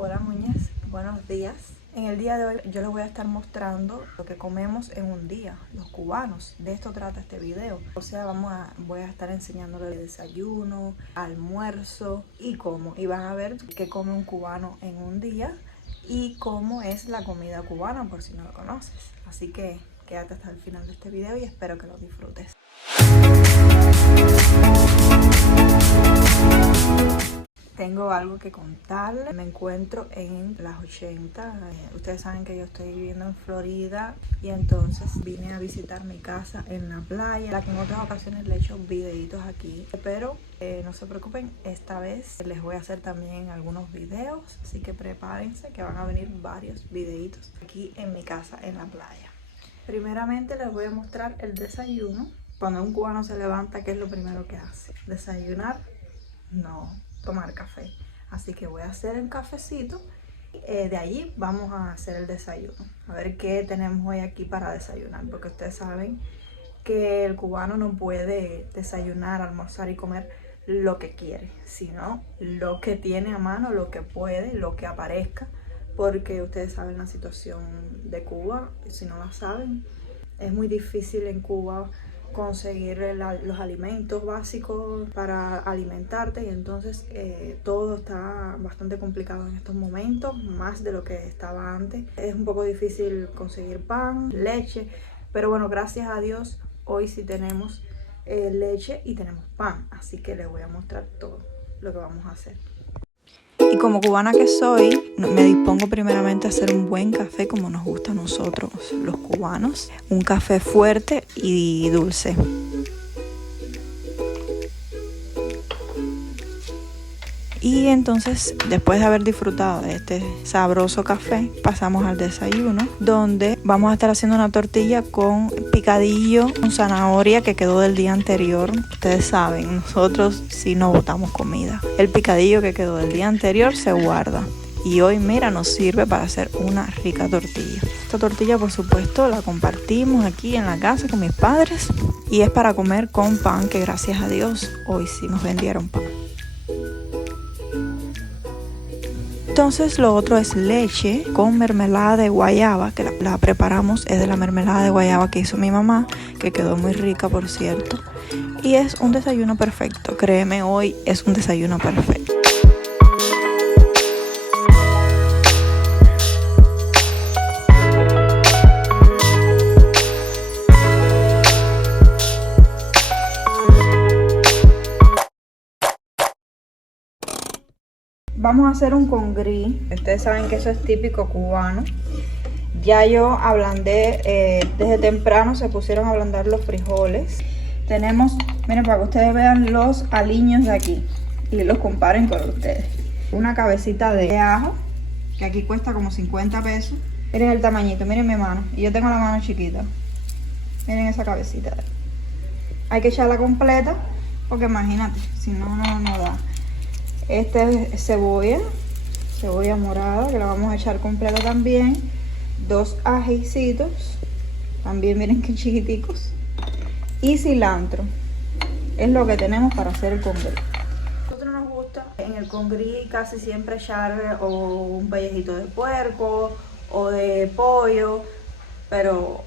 Hola muñas, buenos días. En el día de hoy yo les voy a estar mostrando lo que comemos en un día, los cubanos. De esto trata este video. O sea, voy a estar enseñándoles desayuno, almuerzo y cómo. Y van a ver qué come un cubano en un día y cómo es la comida cubana, por si no lo conoces. Así que quédate hasta el final de este video y espero que lo disfrutes. Tengo algo que contarles. Me encuentro en las 80. Ustedes saben que yo estoy viviendo en Florida y entonces vine a visitar mi casa en la playa, la que en otras ocasiones le he hecho videitos aquí. Pero no se preocupen, esta vez les voy a hacer también algunos videos, así que prepárense que van a venir varios videitos aquí en mi casa en la playa. Primeramente les voy a mostrar el desayuno. Cuando un cubano se levanta, ¿qué es lo primero que hace? ¿Desayunar? No, tomar café. Así que voy a hacer el cafecito. De allí vamos a hacer el desayuno. A ver qué tenemos hoy aquí para desayunar. Porque ustedes saben que el cubano no puede desayunar, almorzar y comer lo que quiere, sino lo que tiene a mano, lo que puede, lo que aparezca. Porque ustedes saben la situación de Cuba. Si no la saben, es muy difícil en Cuba conseguir los alimentos básicos para alimentarte, y entonces todo está bastante complicado en estos momentos, más de lo que estaba antes. Es un poco difícil conseguir pan, leche, pero bueno, gracias a Dios hoy sí tenemos leche y tenemos pan, así que les voy a mostrar todo lo que vamos a hacer. Y como cubana que soy, me dispongo primeramente a hacer un buen café como nos gusta a nosotros los cubanos. Un café fuerte y dulce. Y entonces, después de haber disfrutado de este sabroso café, pasamos al desayuno, donde vamos a estar haciendo una tortilla con picadillo, con zanahoria que quedó del día anterior. Ustedes saben, nosotros sí no botamos comida. El picadillo que quedó del día anterior se guarda. Y hoy, mira, nos sirve para hacer una rica tortilla. Esta tortilla, por supuesto, la compartimos aquí en la casa con mis padres. Y es para comer con pan, que gracias a Dios hoy sí nos vendieron pan. Entonces lo otro es leche con mermelada de guayaba, que la preparamos, es de la mermelada de guayaba que hizo mi mamá, que quedó muy rica, por cierto. Y es un desayuno perfecto, créeme, hoy es un desayuno perfecto. Vamos a hacer un congrí. Ustedes saben que eso es típico cubano. Ya yo ablandé, desde temprano se pusieron a ablandar los frijoles. Tenemos, miren, para que ustedes vean los aliños de aquí y los comparen con ustedes. Una cabecita de ajo, que aquí cuesta como 50 pesos. Miren el tamañito, miren mi mano. Y yo tengo la mano chiquita. Miren esa cabecita. Hay que echarla completa, porque imagínate, si no, no da. Este es cebolla morada, que la vamos a echar completa también. 2 ajicitos, también miren qué chiquiticos. Y cilantro, es lo que tenemos para hacer el congrí. A nosotros nos gusta en el congrí casi siempre echar o un pellejito de puerco o de pollo, pero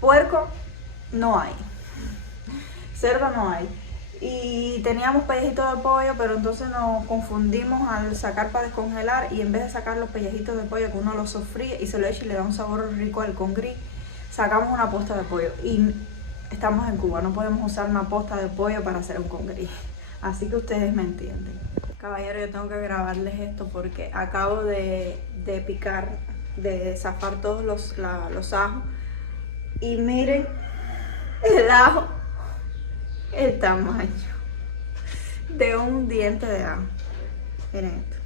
puerco no hay, cerdo no hay. Y teníamos pellejitos de pollo, pero entonces nos confundimos al sacar para descongelar, y en vez de sacar los pellejitos de pollo que uno los sofríe y se lo echa y le da un sabor rico al congrí, sacamos una posta de pollo. Y estamos en Cuba, no podemos usar una posta de pollo para hacer un congrí, así que ustedes me entienden. Caballero, yo tengo que grabarles esto porque acabo de picar, de zafar todos los ajos, y miren el ajo, el tamaño de un diente de ajo. Miren esto.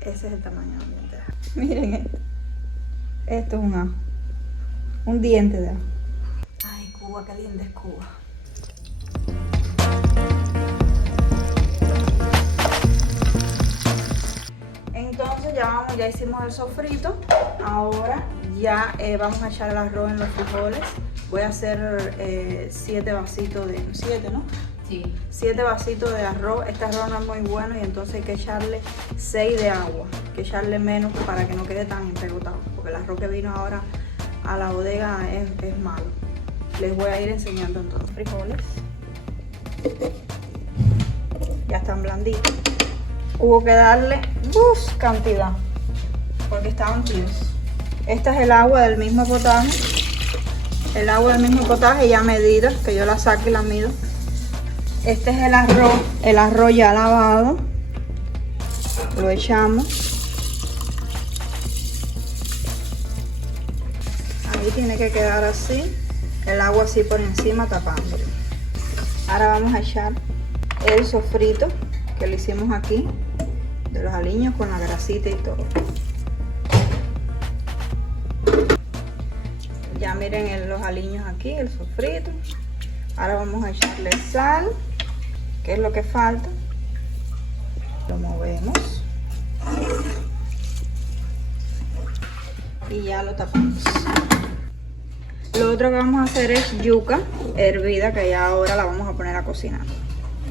Ese es el tamaño de un diente de ajo. Miren esto. Esto es un ajo. Un diente de ajo. Ay, Cuba, qué linda es Cuba. Entonces ya hicimos el sofrito. Ahora ya vamos a echar el arroz en los frijoles. Voy a hacer 7 vasitos de... 7, ¿no? Sí. 7 vasitos de arroz. Este arroz no es muy bueno y entonces hay que echarle 6 de agua. que echarle menos para que no quede tan empegotado, porque el arroz que vino ahora a la bodega es malo. Les voy a ir enseñando entonces. Frijoles ya están blanditos. Hubo que darle cantidad porque estaban tibios. Esta es el agua del mismo potaje. El agua del mismo potaje ya medida, que yo la saco y la mido. Este es el arroz ya lavado. Lo echamos. Ahí tiene que quedar así, el agua así por encima tapándolo. Ahora vamos a echar el sofrito que le hicimos aquí, de los aliños con la grasita y todo. Ya miren los aliños aquí, el sofrito. Ahora vamos a echarle sal, que es lo que falta. Lo movemos. Y ya lo tapamos. Lo otro que vamos a hacer es yuca hervida, que ya ahora la vamos a poner a cocinar.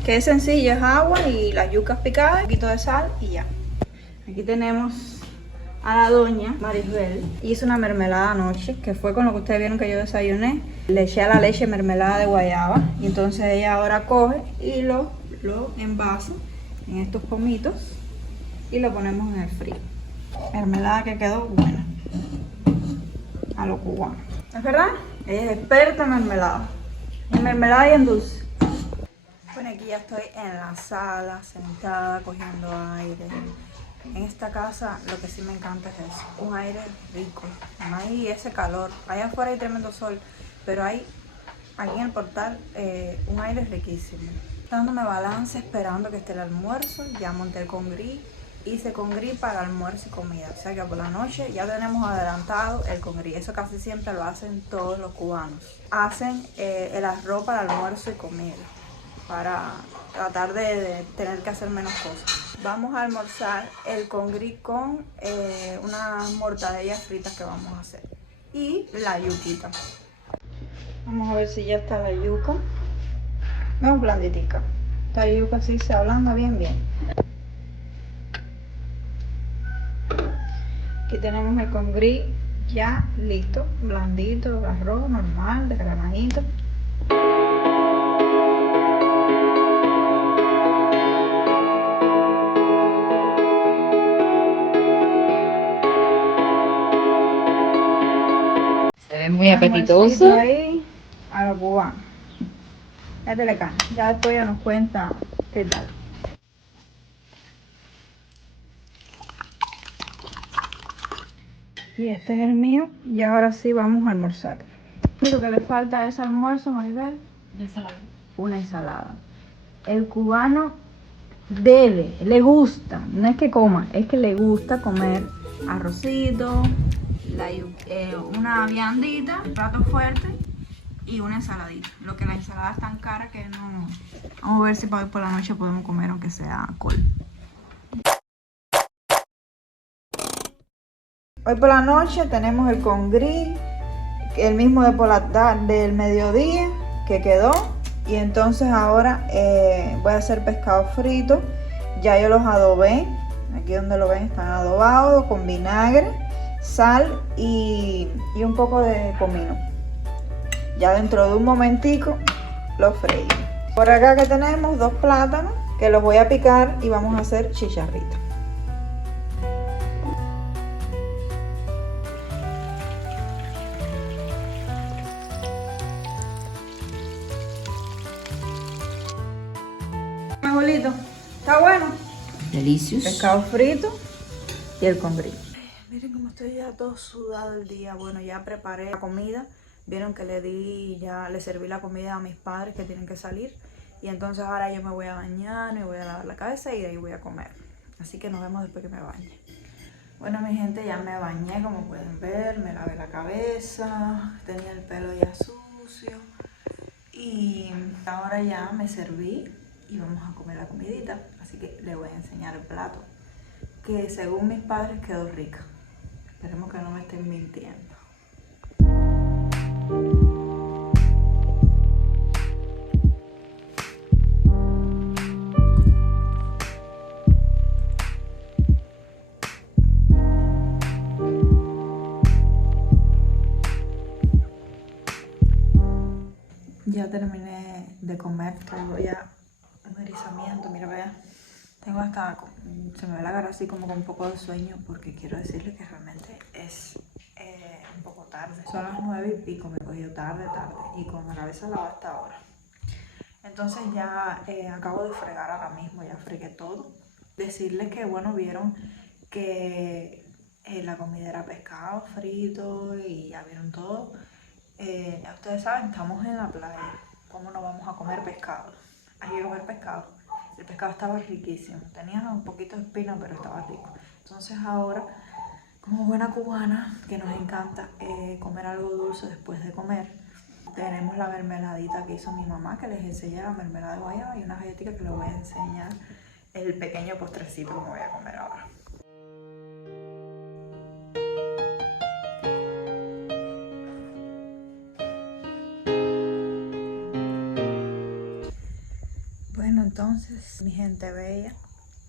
Que es sencillo, es agua y las yucas picadas, un poquito de sal y ya. Aquí tenemos a la doña Maribel. Hizo una mermelada anoche, que fue con lo que ustedes vieron que yo desayuné. Le eché a la leche mermelada de guayaba. Y entonces ella ahora coge y lo envasa en estos pomitos y lo ponemos en el frío. Mermelada que quedó buena, a lo cubano. ¿Es verdad? Ella es experta en mermelada. En mermelada y en dulce. Bueno, aquí ya estoy en la sala, sentada, cogiendo aire. En esta casa lo que sí me encanta es eso, un aire rico. No hay ese calor. Allá afuera hay tremendo sol, pero hay aquí en el portal un aire riquísimo. Dándome balance, esperando que esté el almuerzo. Ya monté el congrí. Hice congrí para almuerzo y comida. O sea que por la noche ya tenemos adelantado el congrí. Eso casi siempre lo hacen todos los cubanos. Hacen el arroz para almuerzo y comida, para tratar de tener que hacer menos cosas. Vamos a almorzar el congrí con unas mortadellas fritas que vamos a hacer. Y la yuquita. Vamos a ver si ya está la yuca. No es blanditica. Esta yuca sí se ablanda bien. Aquí tenemos el congrí ya listo, blandito, el arroz normal, desgranadito. Se ve muy apetitoso. Ahí, a lo cubano. Métele carne. Ya después ya nos cuenta qué tal. Y este es el mío. Y ahora sí vamos a almorzar. Lo que le falta es almuerzo, Maribel. Una ensalada. El cubano le gusta, no es que coma, es que le gusta comer arrocito, una viandita, un plato fuerte y una ensaladita. Lo que la ensalada es tan cara que no. Vamos a ver si para hoy por la noche podemos comer aunque sea col. Hoy por la noche tenemos el congrí, el mismo del mediodía que quedó. Y entonces ahora voy a hacer pescado frito. Ya yo los adobé. Aquí donde lo ven están adobados con vinagre, sal y un poco de comino. Ya dentro de un momentico los freí. Por acá que tenemos 2 plátanos que los voy a picar y vamos a hacer chicharritos. Mejorito, está bueno. Delicioso. Pescado frito y el congrí. Miren cómo estoy ya todo sudado el día. Bueno, ya preparé la comida. Vieron que le serví la comida a mis padres que tienen que salir. Y entonces ahora yo me voy a bañar, me voy a lavar la cabeza y de ahí voy a comer. Así que nos vemos después que me bañe. Bueno, mi gente, ya me bañé, como pueden ver. Me lavé la cabeza, tenía el pelo ya sucio. Y ahora ya me serví y vamos a comer la comidita. Así que les voy a enseñar el plato, que según mis padres quedó rica. Esperemos que no me estén mintiendo. ya terminé de comer, traigo ya un erizamiento, mira, vean. Tengo hasta, se me ve la cara así como con un poco de sueño porque quiero decirle que realmente es un poco tarde. Son las 9:00 y pico, me he cogido tarde y con la cabeza lavada hasta ahora. Entonces ya acabo de fregar ahora mismo, ya fregué todo. Decirles que, bueno, vieron que la comida era pescado frito y ya vieron todo. Ya ustedes saben, estamos en la playa. ¿Cómo no vamos a comer pescado? Hay que comer pescado. El pescado estaba riquísimo. Tenía un poquito de espina, pero estaba rico. Entonces ahora, como buena cubana, que nos encanta comer algo dulce después de comer, tenemos la mermeladita que hizo mi mamá, que les enseñé la mermelada de guayaba y una galletita que les voy a enseñar el pequeño postrecito que me voy a comer ahora. Bueno, entonces, mi gente bella,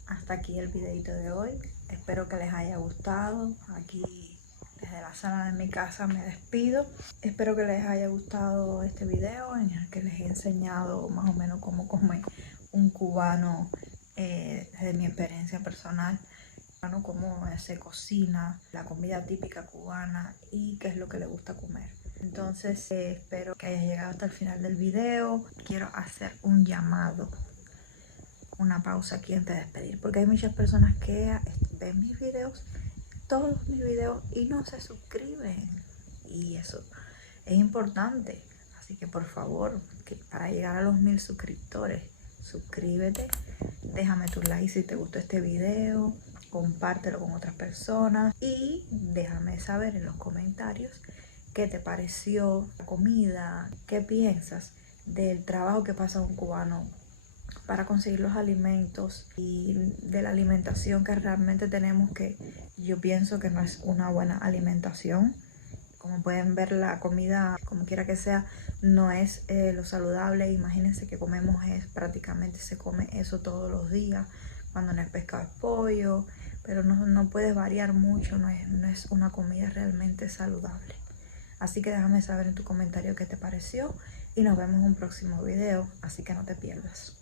hasta aquí el videito de hoy. Espero que les haya gustado. Aquí desde la sala de mi casa me despido. Espero que les haya gustado este video en el que les he enseñado más o menos cómo come un cubano desde mi experiencia personal. Cómo se cocina la comida típica cubana y qué es lo que le gusta comer. Entonces espero que hayas llegado hasta el final del video. Quiero hacer un llamado, una pausa aquí antes de despedir, porque hay muchas personas que ven mis videos, todos mis videos, y no se suscriben, y eso es importante. Así que por favor, que para llegar a los 1000 suscriptores, suscríbete, déjame tu like si te gustó este video, compártelo con otras personas y déjame saber en los comentarios qué te pareció la comida, qué piensas del trabajo que pasa un cubano para conseguir los alimentos y de la alimentación que realmente tenemos, que yo pienso que no es una buena alimentación. Como pueden ver, la comida, como quiera que sea, no es lo saludable. Imagínense que comemos prácticamente se come eso todos los días. Cuando no es pescado es pollo, pero no puedes variar mucho, no es una comida realmente saludable. Así que déjame saber en tu comentario qué te pareció y nos vemos en un próximo video, así que no te pierdas.